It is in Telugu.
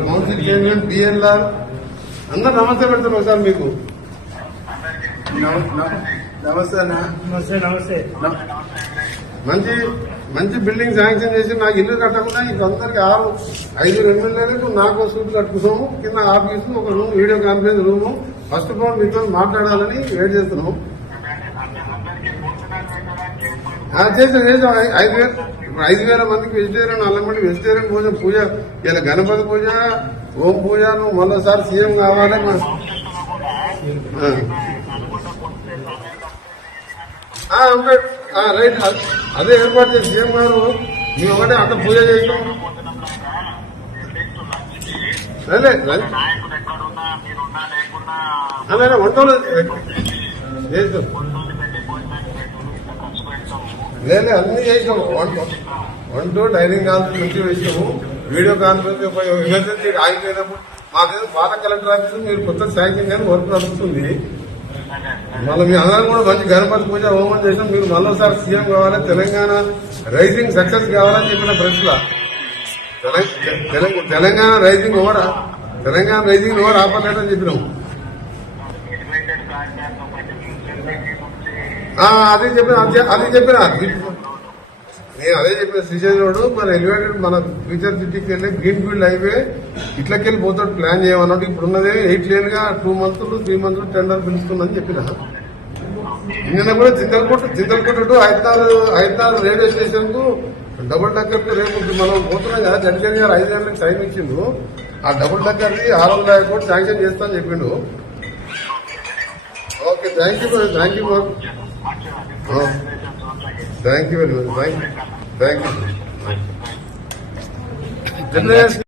కౌన్సిల్ చైర్మన్ బిఎల్ఆర్ అందరు నమస్తే పెడతారు సార్ మీకు. నమస్తే అన్న. నమస్తే. మంచి మంచి బిల్డింగ్ శాంక్షన్ చేసి నాకు ఇల్లు కట్టకుండా ఇంకందరికి 5 ఎమ్మెల్యేలకు నాకు సూట్ కట్టుకున్నాము. కింద ఆఫీసు ఒక room, video conference room. First of all మీతో మాట్లాడాలని వెయిట్ చేస్తున్నాము. చేసాం 5,000 మందికి వెజిటేరియన్, 4 మంది వెజిటేరియన్ భోజనం పూజ. ఇలా గణపతి పూజ, ఓం పూజ. నువ్వు మరోసారి సీఎం కావాలి. రైట్, అదే ఏర్పాటు చేసి సీఎం గారు మేము ఒకటే అంత పూజ చేసాం. అలాగే వంటలు చేసాం, లేదు అన్ని చేసాము. వంటూ డైనింగ్ హాల్ నుంచి వేసాము. వీడియో కాన్ఫరెన్స్ ఎమర్జెన్సీ ఆగిపోయినప్పుడు మాకేదో పాత కలెక్టర్ ఆఫీసు మీరు కొత్త శాంక్షన్ కానీ వర్క్ నడుస్తుంది. మళ్ళీ మీ అందరం కూడా మంచి గణపతి పూజ హోమం చేసాం. మీరు మరోసారి సీఎం కావాలి, తెలంగాణ రైజింగ్ సక్సెస్ కావాలని చెప్పిన ప్రశ్న. తెలంగాణ రైజింగ్ ఓవర్ ఆపలేదని చెప్పినాం. అది చెప్పిన నేను అదే చెప్పిన. శ్రీశైలం రోడ్ మన ఎలివేటెడ్ మన ఫ్యూచర్ సిటీకి వెళ్ళి గ్రీన్ ఫీల్డ్ హైవే ఇట్లకెళ్ళి పోతాడు ప్లాన్ చేయమన్నట్టు. ఇప్పుడున్నదే 8 లేన్ గా 2 months 3 months టెండర్ పిలుస్తుందని చెప్పిన. నిన్న కూడా చింతలకోట టు హైదరాబాద్ రైల్వే స్టేషన్ కు డబుల్ డక్కర్ కు రేపు మనం పోతున్నాం కదా. జడ్జి గారు 5 ఏళ్ళకి టైం ఇచ్చిండు. ఆ డబుల్ డక్కర్ ది 600 కోట్లు శాంక్షన్ చేస్తా అని చెప్పిండు. Okay, thank you very much. Thank you.